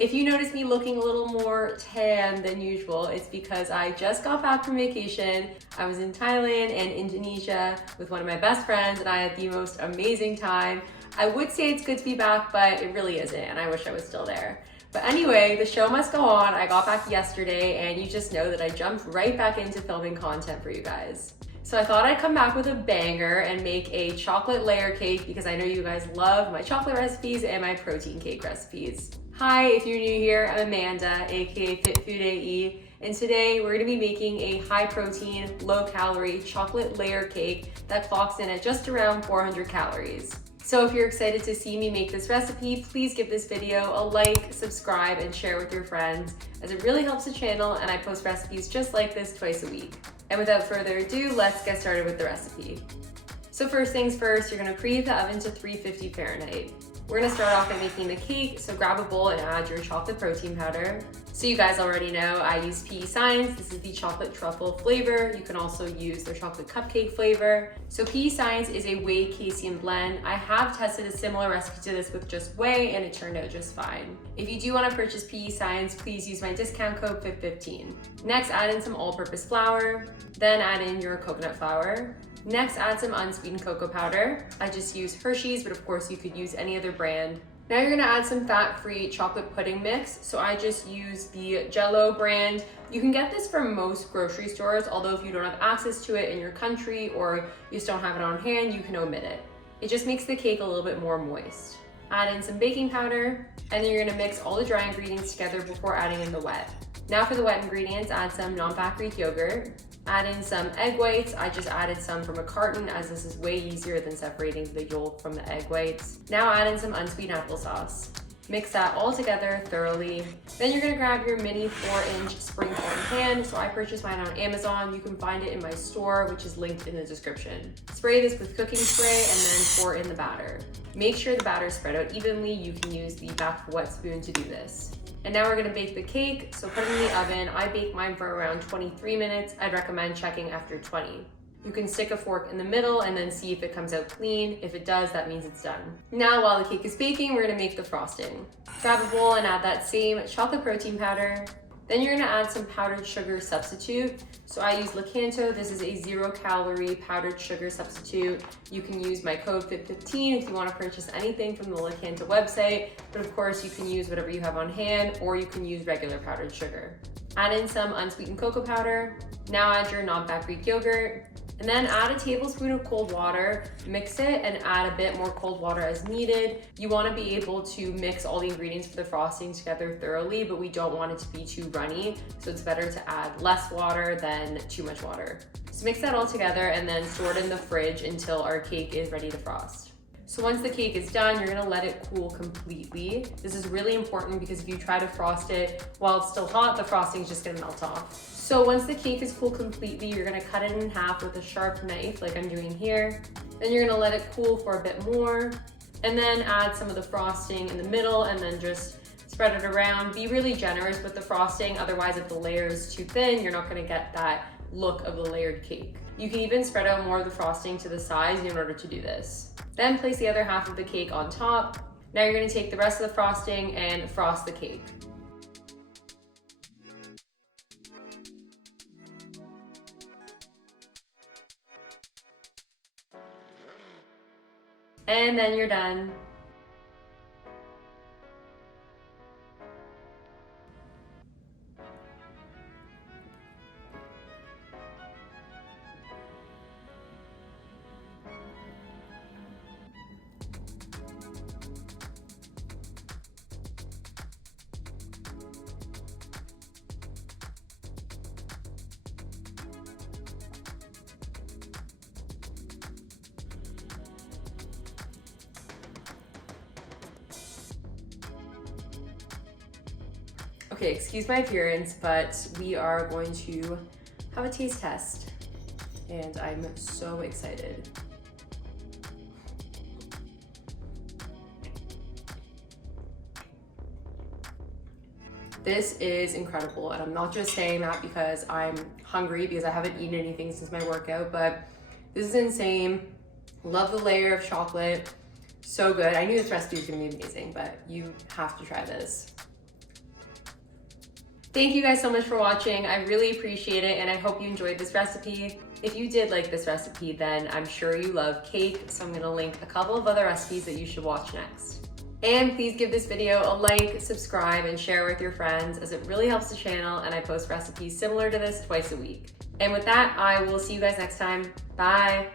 If you notice me looking a little more tan than usual, it's because I just got back from vacation. I was in Thailand and Indonesia with one of my best friends and I had the most amazing time. I would say it's good to be back, but it really isn't, and I wish I was still there. But anyway, the show must go on. I got back yesterday and you just know that I jumped right back into filming content for you guys. So I thought I'd come back with a banger and make a chocolate layer cake because I know you guys love my chocolate recipes and my protein cake recipes. Hi, if you're new here, I'm Amanda, aka Fit Food AE, and today we're gonna be making a high protein, low calorie chocolate layer cake that clocks in at just around 400 calories. So if you're excited to see me make this recipe, please give this video a like, subscribe, and share with your friends, as it really helps the channel and I post recipes just like this twice a week. And without further ado, let's get started with the recipe. So first things first, you're gonna preheat the oven to 350 Fahrenheit. We're gonna start off by making the cake, so grab a bowl and add your chocolate protein powder. So you guys already know I use PE Science. This is the chocolate truffle flavor. You can also use their chocolate cupcake flavor. So PE Science is a whey casein blend. I have tested a similar recipe to this with just whey and it turned out just fine. If you do wanna purchase PE Science, please use my discount code FIT15. Next, add in some all-purpose flour, then add in your coconut flour. Next, add some unsweetened cocoa powder. I just use Hershey's, but of course you could use any other brand. Now you're gonna add some fat-free chocolate pudding mix. So I just use the Jell-O brand. You can get this from most grocery stores, although if you don't have access to it in your country or you just don't have it on hand, you can omit it. It just makes the cake a little bit more moist. Add in some baking powder, and then you're gonna mix all the dry ingredients together before adding in the wet. Now for the wet ingredients, add some nonfat Greek yogurt. Add in some egg whites. I just added some from a carton as this is way easier than separating the yolk from the egg whites. Now add in some unsweetened applesauce. Mix that all together thoroughly. Then you're gonna grab your mini 4-inch spring form pan. So I purchased mine on Amazon. You can find it in my store, which is linked in the description. Spray this with cooking spray and then pour in the batter. Make sure the batter is spread out evenly. You can use the back of a wet spoon to do this. And now we're gonna bake the cake. So put it in the oven. I bake mine for around 23 minutes. I'd recommend checking after 20. You can stick a fork in the middle and then see if it comes out clean. If it does, that means it's done. Now while the cake is baking, we're gonna make the frosting. Grab a bowl and add that same chocolate protein powder. Then you're gonna add some powdered sugar substitute. So I use Lakanto. This is a 0-calorie powdered sugar substitute. You can use my code FIT15 if you wanna purchase anything from the Lakanto website, but of course you can use whatever you have on hand or you can use regular powdered sugar. Add in some unsweetened cocoa powder. Now add your non-fat Greek yogurt. And then add a tablespoon of cold water, mix it and add a bit more cold water as needed. You wanna be able to mix all the ingredients for the frosting together thoroughly, but we don't want it to be too runny. So it's better to add less water than too much water. So mix that all together and then store it in the fridge until our cake is ready to frost. So once the cake is done, you're gonna let it cool completely. This is really important because if you try to frost it while it's still hot, the frosting is just gonna melt off. So once the cake is cool completely, you're gonna cut it in half with a sharp knife like I'm doing here. Then you're gonna let it cool for a bit more and then add some of the frosting in the middle and then just spread it around. Be really generous with the frosting, otherwise if the layer is too thin, you're not gonna get that look of the layered cake. You can even spread out more of the frosting to the sides in order to do this. Then place the other half of the cake on top. Now you're gonna take the rest of the frosting and frost the cake. And then you're done. Okay, excuse my appearance, but we are going to have a taste test and I'm so excited. This is incredible, and I'm not just saying that because I'm hungry, because I haven't eaten anything since my workout, but this is insane. Love the layer of chocolate. So good. I knew this recipe was gonna be amazing, but you have to try this. Thank you guys so much for watching. I really appreciate it, and I hope you enjoyed this recipe. If you did like this recipe, then I'm sure you love cake, so I'm gonna link a couple of other recipes that you should watch next. And please give this video a like, subscribe, and share with your friends, as it really helps the channel, and I post recipes similar to this twice a week. And with that, I will see you guys next time. Bye.